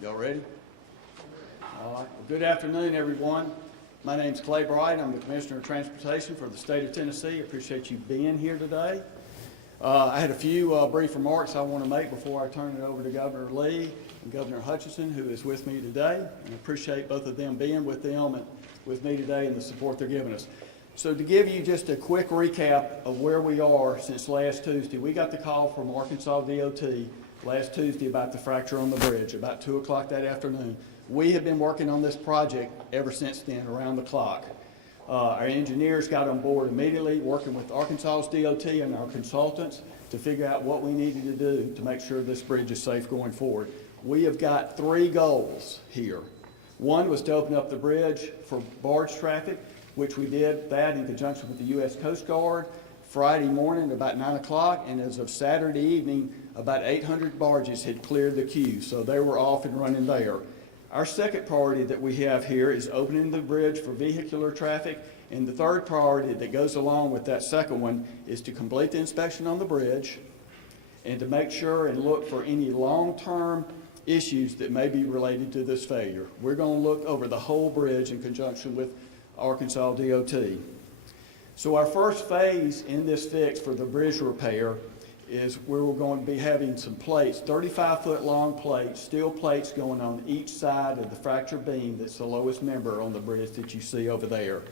Y'all ready? All right. Well, good afternoon, everyone. My name's Clay Bright. I'm the Commissioner of Transportation for the state of Tennessee. I appreciate you being here today. I had a few brief remarks I want to make before I turn it over to Governor Lee and Governor Hutchinson, who is with me today. And I appreciate both of them being with them and with me today and the support they're giving us. So to give you just a quick recap of where we are since last Tuesday, we got the call from Arkansas DOT last Tuesday about the fracture on the bridge, about 2 o'clock that afternoon. We have been working on this project ever since then, around the clock. Our engineers got on board immediately, working with Arkansas's DOT and our consultants to figure out what we needed to do to make sure this bridge is safe going forward. We have got 3 goals here. One was to open up the bridge for barge traffic, which we did that in conjunction with the U.S. Coast Guard Friday morning about 9 o'clock, and as of Saturday evening, about 800 barges had cleared the queue, so they were off and running there. Our second priority that we have here is opening the bridge for vehicular traffic, and the third priority that goes along with that second one is to complete the inspection on the bridge and to make sure and look for any long-term issues that may be related to this failure. We're going to look over the whole bridge in conjunction with Arkansas DOT. So our first phase in this fix for the bridge repair is where we're going to be having some plates, 35-foot long plates, steel plates going on each side of the fracture beam that's the lowest member on the bridge that you see over there.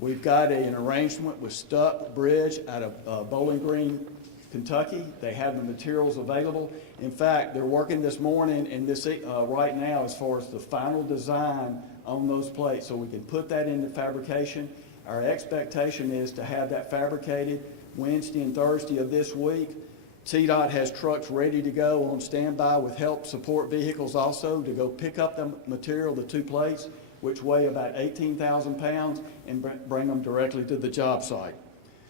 We've got an arrangement with Stuck Bridge out of Bowling Green, Kentucky. They have the materials available. In fact, they're working this morning and right now as far as the final design on those plates so we can put that into fabrication. Our expectation is to have that fabricated Wednesday and Thursday of this week. TDOT has trucks ready to go on standby with help support vehicles also to go pick up the material, the 2 plates, which weigh about 18,000 pounds, and bring them directly to the job site.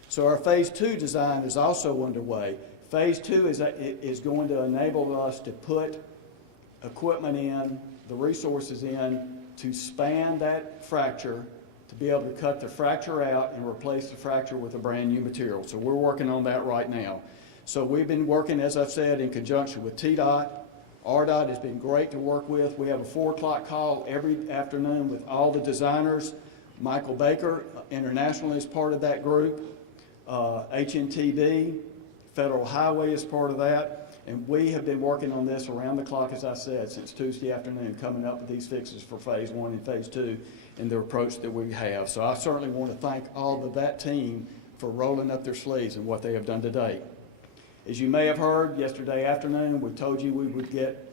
So our Phase 2 design is also underway. Phase 2 is going to enable us to put equipment in, the resources in, to span that fracture, to be able to cut the fracture out and replace the fracture with a brand new material. So we're working on that right now. So we've been working, as I've said, in conjunction with TDOT. RDOT has been great to work with. We have a 4 o'clock call every afternoon with all the designers. Michael Baker International is part of that group. HNTD, Federal Highway is part of that. And we have been working on this around the clock, as I said, since Tuesday afternoon, coming up with these fixes for Phase 1 and Phase 2 and the approach that we have. So I certainly want to thank all of that team for rolling up their sleeves and what they have done to date. As you may have heard, yesterday afternoon, we told you we would get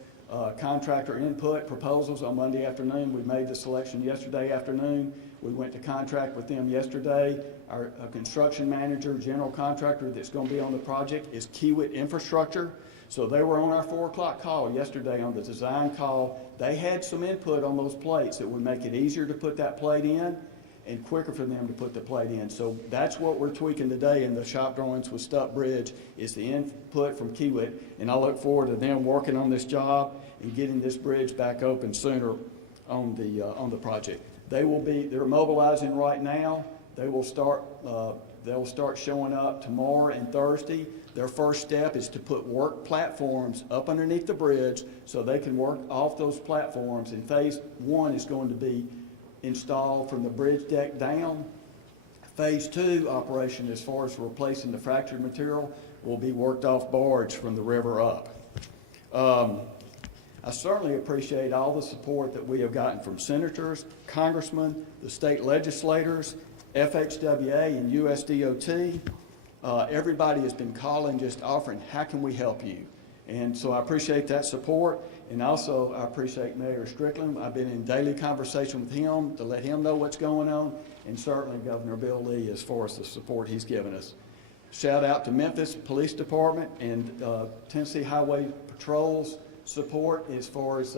contractor input proposals on Monday afternoon. We made the selection yesterday afternoon. We went to contract with them yesterday. Our construction manager, general contractor that's going to be on the project is Kiewit Infrastructure. So they were on our 4 o'clock call yesterday on the design call. They had some input on those plates that would make it easier to put that plate in and quicker for them to put the plate in. So that's what we're tweaking today in the shop drawings with Stuck Bridge is the input from Kiewit. And I look forward to them working on this job and getting this bridge back open sooner on the project. They're mobilizing right now. They'll start showing up tomorrow and Thursday. Their first step is to put work platforms up underneath the bridge so they can work off those platforms. And Phase 1 is going to be installed from the bridge deck down. Phase 2 operation, as far as replacing the fractured material, will be worked off barge from the river up. I certainly appreciate all the support that we have gotten from senators, congressmen, the state legislators, FHWA and USDOT. Everybody has been calling, just offering, how can we help you? And so I appreciate that support. And also I appreciate Mayor Strickland. I've been in daily conversation with him to let him know what's going on, and certainly Governor Bill Lee as far as the support he's given us. Shout out to Memphis Police Department and Tennessee Highway Patrol's support as far as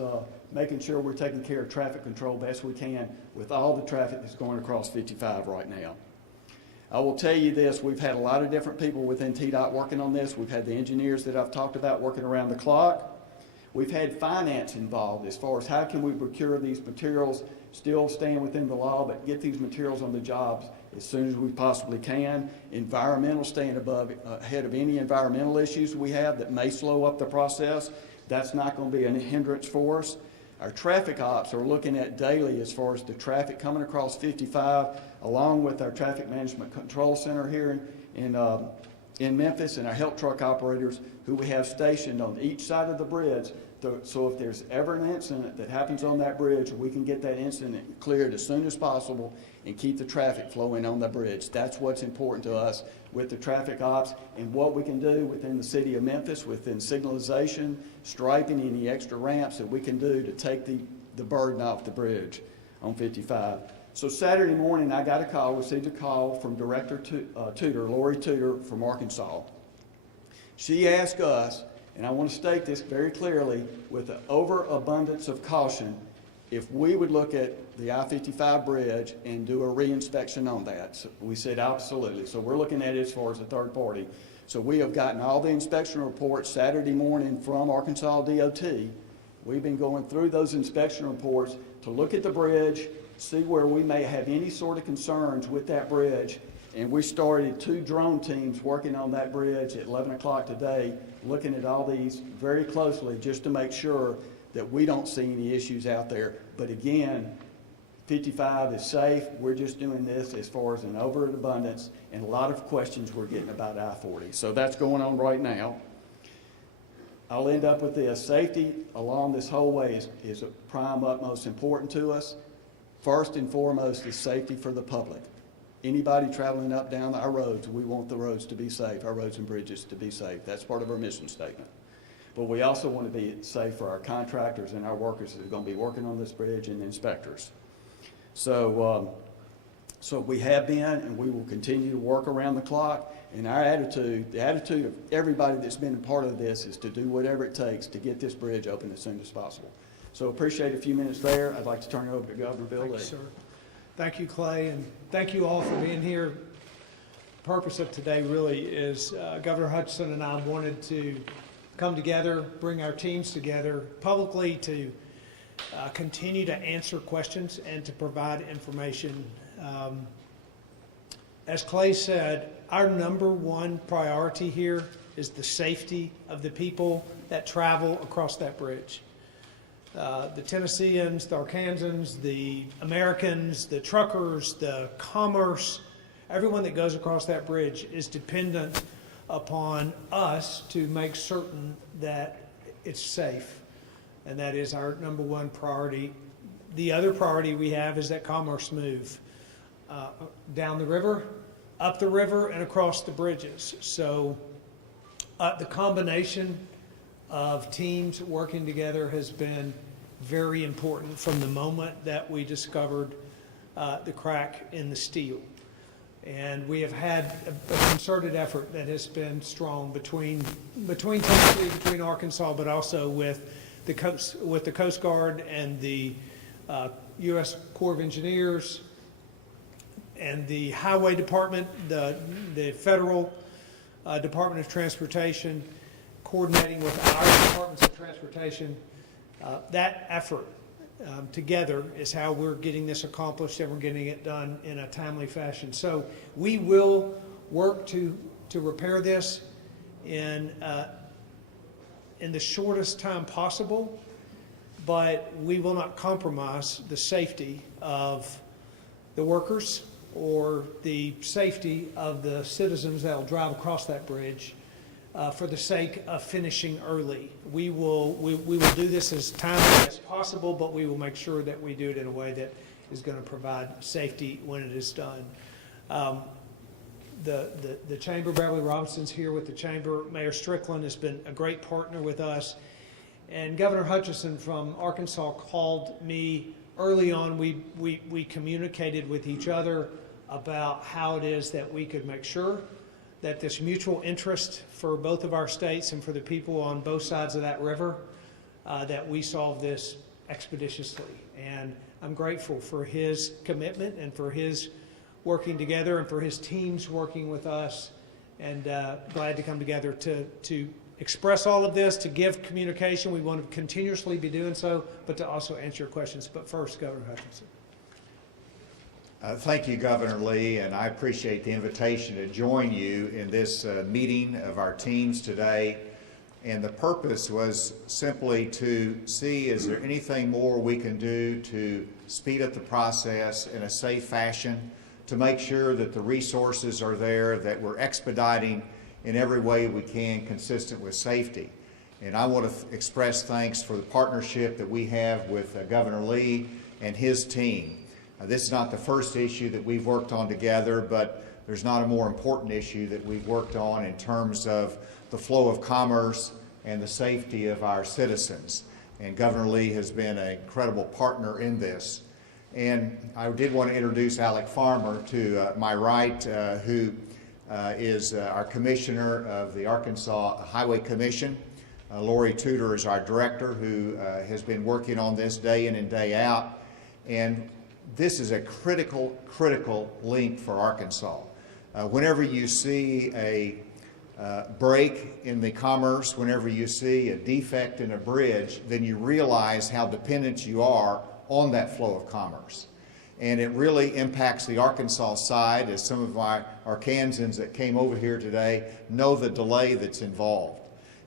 making sure we're taking care of traffic control best we can with all the traffic that's going across 55 right now. I will tell you this, we've had a lot of different people within TDOT working on this. We've had the engineers that I've talked about working around the clock. We've had finance involved as far as how can we procure these materials, still staying within the law, but get these materials on the jobs as soon as we possibly can. Environmental, staying ahead of any environmental issues we have that may slow up the process. That's not going to be a hindrance for us. Our traffic ops are looking at daily as far as the traffic coming across 55, along with our traffic management control center here in Memphis, and our help truck operators who we have stationed on each side of the bridge. So if there's ever an incident that happens on that bridge, we can get that incident cleared as soon as possible and keep the traffic flowing on the bridge. That's what's important to us with the traffic ops, and what we can do within the city of Memphis, within signalization, striping, any extra ramps that we can do to take the burden off the bridge on 55. So Saturday morning, I received a call from Director Tudor, Lori Tudor from Arkansas. She asked us, and I want to state this very clearly, with an overabundance of caution, if we would look at the I-55 bridge and do a re-inspection on that. So we said absolutely. So we're looking at it as far as a third party. So we have gotten all the inspection reports Saturday morning from Arkansas DOT. We've been going through those inspection reports to look at the bridge, see where we may have any sort of concerns with that bridge. And we started 2 drone teams working on that bridge at 11 o'clock today, looking at all these very closely just to make sure that we don't see any issues out there. But again, 55 is safe. We're just doing this as far as an overabundance and a lot of questions we're getting about I-40. So that's going on right now. I'll end up with this. Safety along this whole way is of prime utmost important to us. First and foremost is safety for the public. Anybody traveling up down our roads, we want the roads to be safe, our roads and bridges to be safe. That's part of our mission statement. But we also want to be safe for our contractors and our workers that are going to be working on this bridge, and inspectors. So we have been, and we will continue to work around the clock. And our attitude, the attitude of everybody that's been a part of this, is to do whatever it takes to get this bridge open as soon as possible. So appreciate a few minutes there. I'd like to turn it over to Governor Bill Lee. Thank you, sir. Thank you, Clay, and thank you all for being here. The purpose of today really is Governor Hutchinson and I wanted to come together, bring our teams together publicly to continue to answer questions and to provide information. As Clay said, our #1 priority here is the safety of the people that travel across that bridge. The Tennesseans, the Arkansans, the Americans, the truckers, the commerce, everyone that goes across that bridge is dependent upon us to make certain that it's safe. And that is our #1 priority. The other priority we have is that commerce move down the river, up the river, and across the bridges. So the combination of teams working together has been very important from the moment that we discovered the crack in the steel. And we have had a concerted effort that has been strong between Tennessee, between Arkansas, but also with the Coast Guard and the U.S. Corps of Engineers and the Highway Department, the Federal Department of Transportation, coordinating with our departments of transportation. That effort together is how we're getting this accomplished, and we're getting it done in a timely fashion. So we will work to repair this in the shortest time possible, but we will not compromise the safety of the workers or the safety of the citizens that will drive across that bridge for the sake of finishing early. We will do this as timely as possible, but we will make sure that we do it in a way that is going to provide safety when it is done. The Chamber, Beverly Robinson's here with the Chamber. Mayor Strickland has been a great partner with us. And Governor Hutchinson from Arkansas called me early on. We communicated with each other about how it is that we could make sure that this mutual interest for both of our states and for the people on both sides of that river, that we solve this expeditiously. And I'm grateful for his commitment and for his working together and for his teams working with us, and glad to come together to express all of this, to give communication. We want to continuously be doing so, but to also answer your questions. But first, Governor Hutchinson. Thank you, Governor Lee, and I appreciate the invitation to join you in this meeting of our teams today. And the purpose was simply to see, is there anything more we can do to speed up the process in a safe fashion, to make sure that the resources are there, that we're expediting in every way we can consistent with safety. And I want to express thanks for the partnership that we have with Governor Lee and his team. This is not the first issue that we've worked on together, but there's not a more important issue that we've worked on in terms of the flow of commerce and the safety of our citizens. And Governor Lee has been an incredible partner in this. And I did want to introduce Alec Farmer to my right, who is our Commissioner of the Arkansas Highway Commission. Lori Tudor is our Director, who has been working on this day in and day out. And this is a critical link for Arkansas. Whenever you see a break in the commerce, whenever you see a defect in a bridge, then you realize how dependent you are on that flow of commerce. And it really impacts the Arkansas side, as some of our Arkansans that came over here today know the delay that's involved.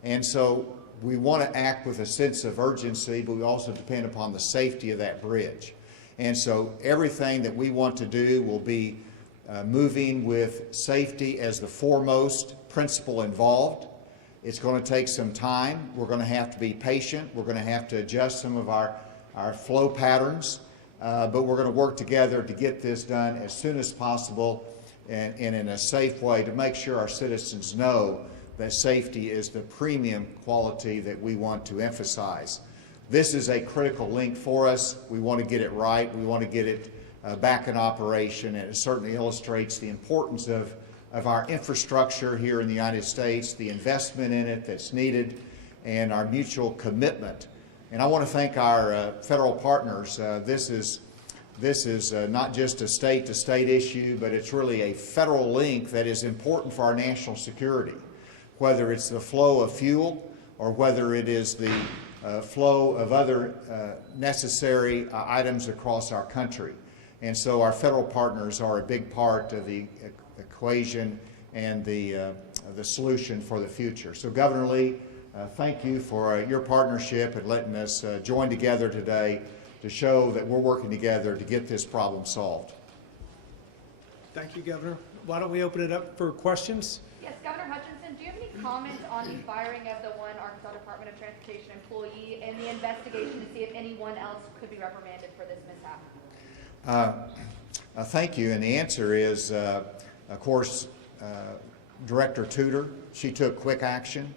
And so we want to act with a sense of urgency, but we also depend upon the safety of that bridge. And so everything that we want to do will be moving with safety as the foremost principle involved. It's going to take some time. We're going to have to be patient. We're going to have to adjust some of our flow patterns, but we're going to work together to get this done as soon as possible and in a safe way to make sure our citizens know that safety is the premium quality that we want to emphasize. This is a critical link for us. We want to get it right. We want to get it back in operation, and it certainly illustrates the importance of our infrastructure here in the United States, the investment in it that's needed, and our mutual commitment. And I want to thank our federal partners. This is not just a state-to-state issue, but it's really a federal link that is important for our national security, whether it's the flow of fuel or whether it is the flow of other necessary items across our country. And so our federal partners are a big part of the equation and the solution for the future. So Governor Lee, thank you for your partnership and letting us join together today to show that we're working together to get this problem solved. Thank you, Governor. Why don't we open it up for questions? Yes, Governor Hutchinson, do you have any comments on the firing of the one Arkansas Department of Transportation employee and the investigation to see if anyone else could be reprimanded for this mishap? Thank you, and the answer is, of course, Director Tudor, she took quick action.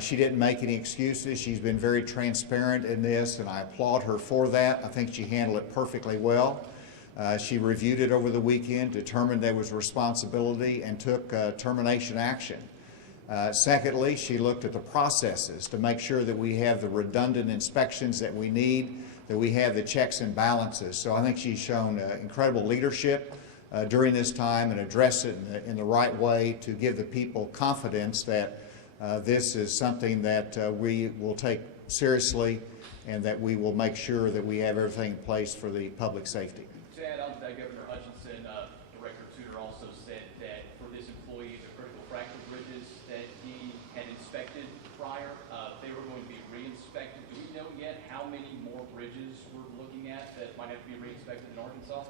She didn't make any excuses. She's been very transparent in this, and I applaud her for that. I think she handled it perfectly well. She reviewed it over the weekend, determined there was responsibility, and took termination action. Secondly, she looked at the processes to make sure that we have the redundant inspections that we need, that we have the checks and balances. So I think she's shown incredible leadership during this time and addressed it in the right way to give the people confidence that this is something that we will take seriously and that we will make sure that we have everything in place for the public safety. To add on to that, Governor Hutchinson, Director Tudor also said that for this employee, the critical fracture bridges that he had inspected prior, they were going to be re-inspected. Do we know yet how many more bridges we're looking at that might have to be re-inspected in Arkansas?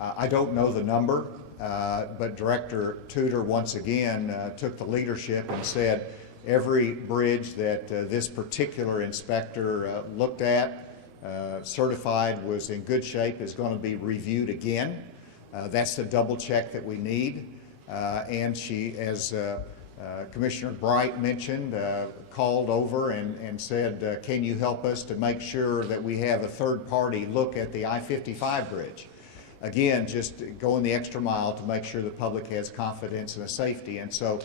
I don't know the number, but Director Tudor once again took the leadership and said every bridge that this particular inspector looked at, certified was in good shape, is going to be reviewed again. That's the double check that we need. And she, as Commissioner Bright mentioned, called over and said, can you help us to make sure that we have a third party look at the I-55 bridge? Again, just going the extra mile to make sure the public has confidence in the safety. And so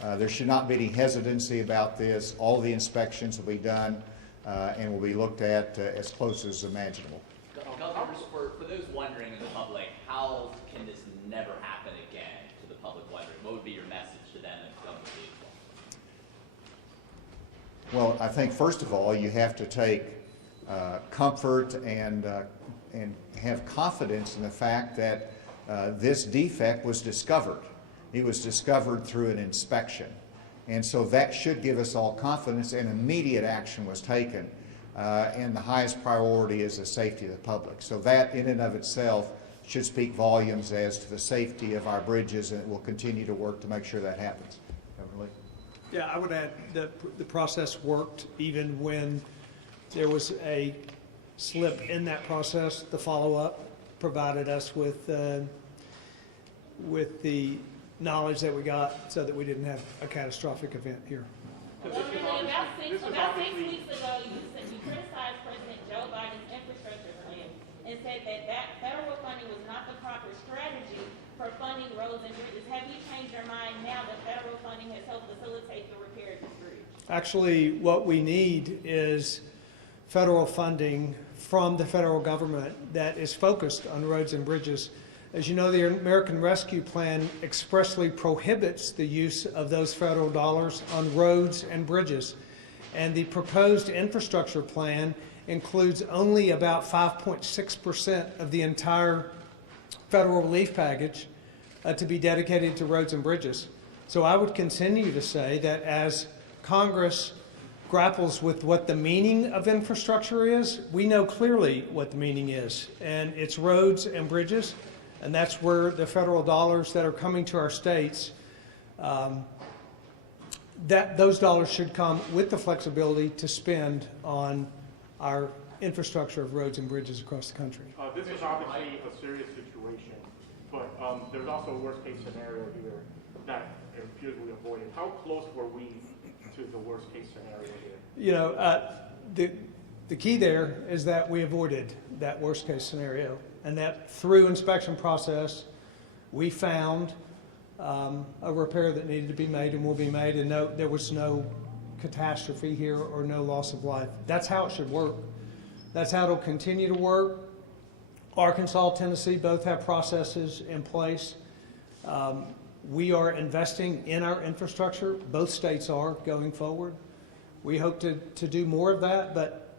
there should not be any hesitancy about this. All the inspections will be done and will be looked at as close as imaginable. Governor, for those wondering in the public, how can this never happen again, to the public wondering? What would be your message to them and to Governor Lee? Well, I think first of all, you have to take comfort and have confidence in the fact that this defect was discovered. It was discovered through an inspection. And so that should give us all confidence, and immediate action was taken. And the highest priority is the safety of the public. So that in and of itself should speak volumes as to the safety of our bridges, and we'll continue to work to make sure that happens. Beverly? Yeah, I would add that the process worked even when there was a slip in that process. The follow-up provided us with the knowledge that we got so that we didn't have a catastrophic event here. Well, really, about 6 weeks ago, you criticized President Joe Biden's infrastructure plan and said that federal funding was not the proper strategy for funding roads and bridges. Have you changed your mind now that federal funding has helped facilitate the repair of this bridge? Actually, What we need is federal funding from the federal government that is focused on roads and bridges. As you know, the American Rescue Plan expressly prohibits the use of those federal dollars on roads and bridges. And the proposed infrastructure plan includes only about 5.6% of the entire federal relief package to be dedicated to roads and bridges. So I would continue to say that as Congress grapples with what the meaning of infrastructure is, we know clearly what the meaning is, and it's roads and bridges. And that's where the federal dollars that are coming to our states, those dollars should come with the flexibility to spend on our infrastructure of roads and bridges across the country. This is obviously a serious situation, but there's also a worst case scenario here that it appears we avoided. How close were we to the worst case scenario here? You know, the key there is that we avoided that worst case scenario, and that through inspection process, we found a repair that needed to be made and will be made, and there was no catastrophe here or no loss of life. That's how it should work. That's how it'll continue to work. Arkansas, Tennessee both have processes in place. We are investing in our infrastructure. Both states are going forward. We hope to do more of that, but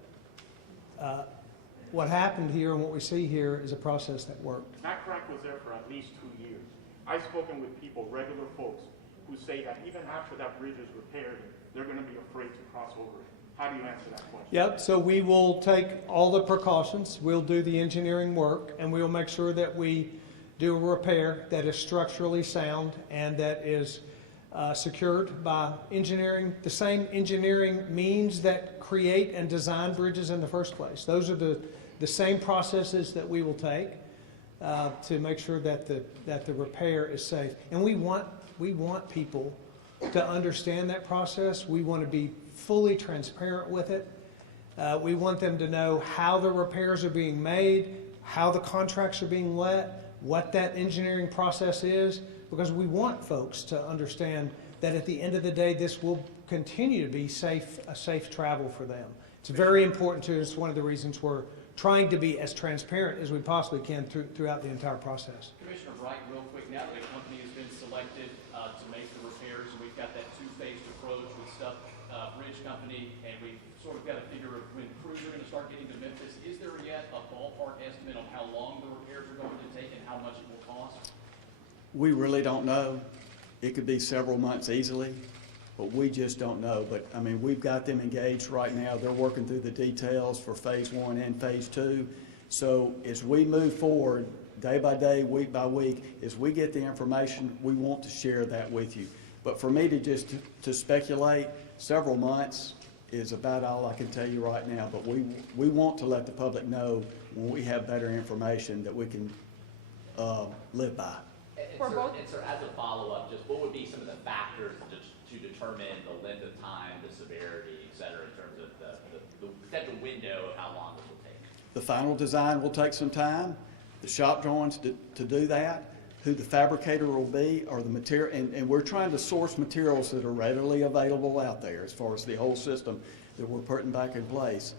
what happened here and what we see here is a process that worked. That crack was there for at least 2 years. I've spoken with people, regular folks, who say that even after that bridge is repaired, they're going to be afraid to cross over it. How do you answer that question? Yep, so we will take all the precautions. We'll do the engineering work, and we'll make sure that we do a repair that is structurally sound and that is secured by engineering, the same engineering means that create and design bridges in the first place. Those are the same processes that we will take to make sure that the repair is safe. And we want people to understand that process. We want to be fully transparent with it. We want them to know how the repairs are being made, how the contracts are being let, what that engineering process is, because we want folks to understand that at the end of the day, this will continue to be a safe travel for them. It's very important to us. One of the reasons we're trying to be as transparent as we possibly can throughout the entire process. Commissioner Wright, real quick, now that a company has been selected to make the repairs, and we've got that two-phased approach with Stuff Bridge Company, and we've sort of got a figure of when crews are going to start getting to Memphis, is there yet a ballpark estimate on how long the repairs are going to take and how much it will cost? We really don't know. It could be several months easily, but we just don't know. But, I mean, we've got them engaged right now. They're working through the details for Phase 1 and Phase 2. So as we move forward, day by day, week by week, as we get the information, we want to share that with you. But for me to speculate, several months is about all I can tell you right now. But we want to let the public know when we have better information that we can live by. And sir, as a follow-up, just what would be some of the factors to determine the length of time, the severity, et cetera, in terms of the potential window of how long this will take? The final design will take some time. The shop drawings to do that, who the fabricator will be, or the material, and we're trying to source materials that are readily available out there as far as the whole system that we're putting back in place.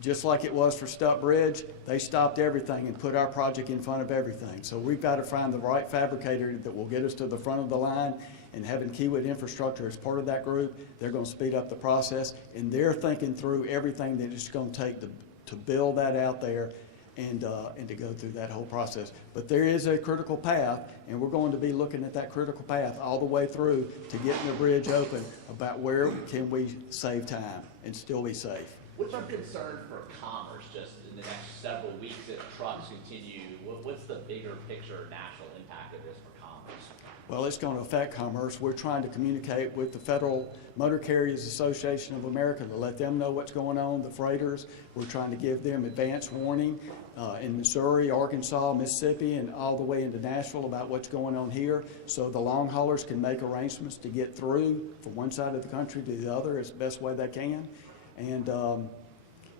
Just like it was for Stutt Bridge, they stopped everything and put our project in front of everything. So we've got to find the right fabricator that will get us to the front of the line, and having Kiewit Infrastructure as part of that group, they're going to speed up the process, and they're thinking through everything that it's going to take to build that out there and to go through that whole process. But there is a critical path, and we're going to be looking at that critical path all the way through to getting the bridge open about where can we save time and still be safe. What's your concern for commerce just in the next several weeks if trucks continue? What's the bigger picture national impact of this for commerce? Well, it's going to affect commerce. We're trying to communicate with the Federal Motor Carriers Association of America to let them know what's going on, the freighters. We're trying to give them advance warning in Missouri, Arkansas, Mississippi, and all the way into Nashville about what's going on here, so the long haulers can make arrangements to get through from one side of the country to the other as the best way they can. And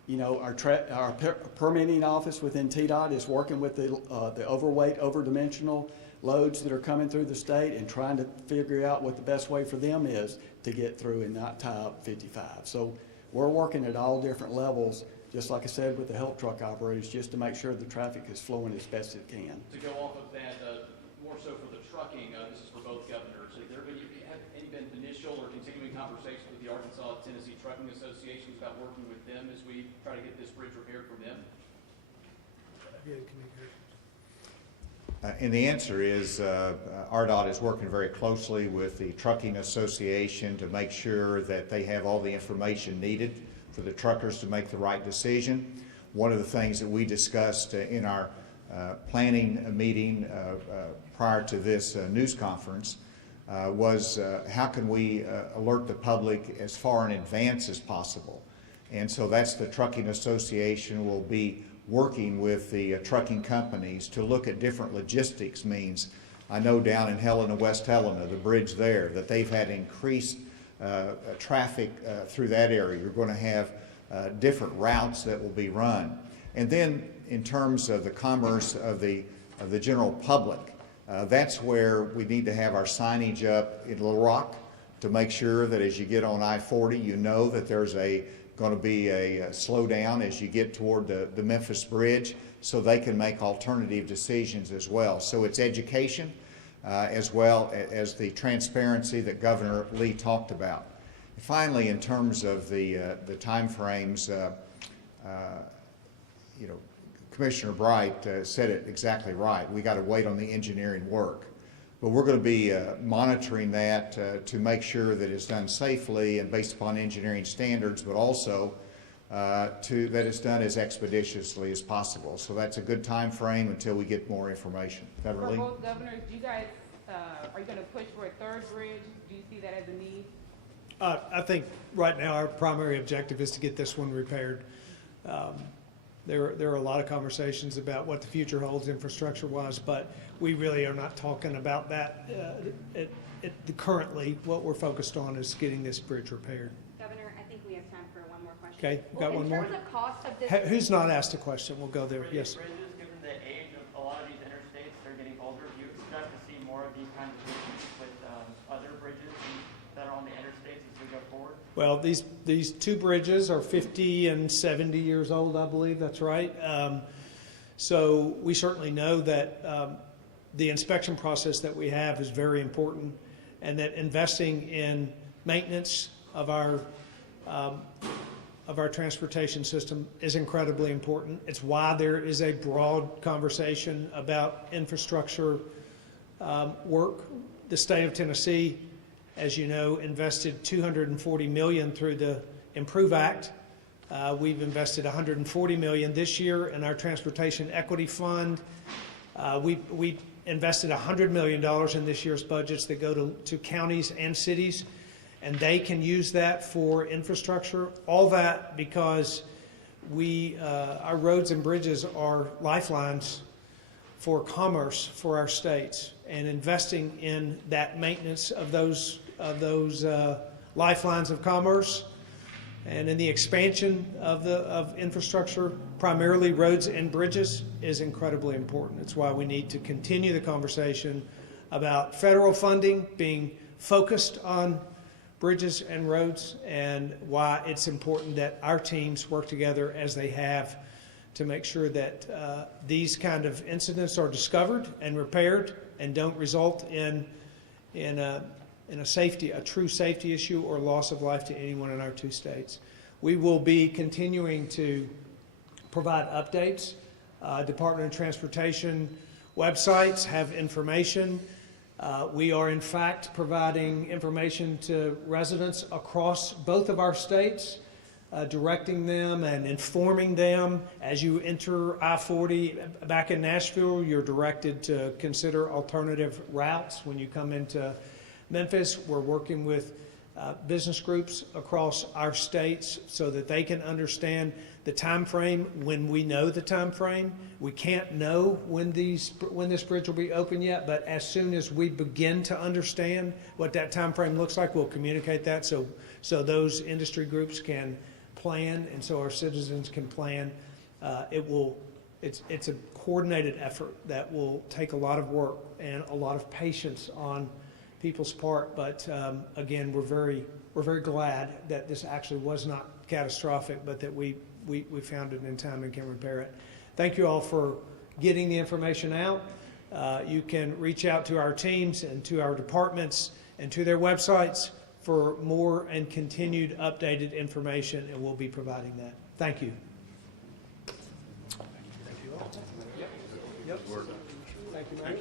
you know, our permitting office within TDOT is working with the overweight, overdimensional loads that are coming through the state and trying to figure out what the best way for them is to get through and not tie up 55. So we're working at all different levels, just like I said with the help truck operators, just to make sure the traffic is flowing as best it can. To go off of that, more so for the trucking, this is for both governors. Have any been initial or continuing conversations with the Arkansas-Tennessee Trucking Associations about working with them as we try to get this bridge repaired from them? And the answer is RDOT is working very closely with the Trucking Association to make sure that they have all the information needed for the truckers to make the right decision. One of the things that we discussed in our planning meeting prior to this news conference was how can we alert the public as far in advance as possible. And so that's the Trucking Association will be working with the trucking companies to look at different logistics means. I know down in Helena, West Helena, the bridge there, that they've had increased traffic through that area. You're going to have different routes that will be run. And then in terms of the commerce of the general public, that's where we need to have our signage up in Little Rock to make sure that as you get on I-40, you know that there's going to be a slowdown as you get toward the Memphis bridge, so they can make alternative decisions as well. So it's education as well as the transparency that Governor Lee talked about. Finally, in terms of the time frames, you know, Commissioner Bright said it exactly right. We got to wait on the engineering work. But we're going to be monitoring that to make sure that it's done safely and based upon engineering standards, but also that it's done as expeditiously as possible. So that's a good time frame until we get more information. Governor For Lee? both governors, do you guys, are you going to push for a third bridge? Do you see that as a need? I think right now our primary objective is to get this one repaired. There are a lot of conversations about what the future holds infrastructure-wise, but we really are not talking about that currently. What we're focused on is getting this bridge repaired. Governor, I think we have time for one more question. Okay, we've got one more. In terms of cost of this. Who's not asked a question? We'll go there. Yes. Bridges, given the age of a lot of these interstates, they're getting older. Do you expect to see more of these kinds of issues with other bridges that are on the interstates as we go forward? Well, these two bridges are 50 and 70 years old, I believe. That's right. So we certainly know that the inspection process that we have is very important, and that investing in maintenance of our transportation system is incredibly important. It's why there is a broad conversation about infrastructure work. The state of Tennessee, as you know, invested $240 million through the Improve Act. We've invested $140 million this year in our Transportation Equity Fund. We invested $100 million in this year's budgets that go to counties and cities, and they can use that for infrastructure. All that because our roads and bridges are lifelines for commerce for our states, and investing in that maintenance of those lifelines of commerce and in the expansion of infrastructure, primarily roads and bridges, is incredibly important. It's why we need to continue the conversation about federal funding being focused on bridges and roads, and why it's important that our teams work together as they have to make sure that these kind of incidents are discovered and repaired and don't result in a true safety issue or loss of life to anyone in our two states. We will be continuing to provide updates Department of Transportation websites have information. We are in fact providing information to residents across both of our states, directing them and informing them. As you enter I-40 back in Nashville, you're directed to consider alternative routes. When you come into Memphis, we're working with business groups across our states so that they can understand the time frame when we know the time frame. We can't know when this bridge will be open yet, but as soon as we begin to understand what that time frame looks like, we'll communicate that so those industry groups can plan and so our citizens can plan. It's a coordinated effort that will take a lot of work and a lot of patience on people's part, but again, we're very glad that this actually was not catastrophic, but that we found it in time and can repair it. Thank you all for getting the information out. You can reach out to our teams and to our departments and to their websites for more and continued updated information, and we'll be providing that. Thank you. Thank you all. Yep. Thank you, Mike.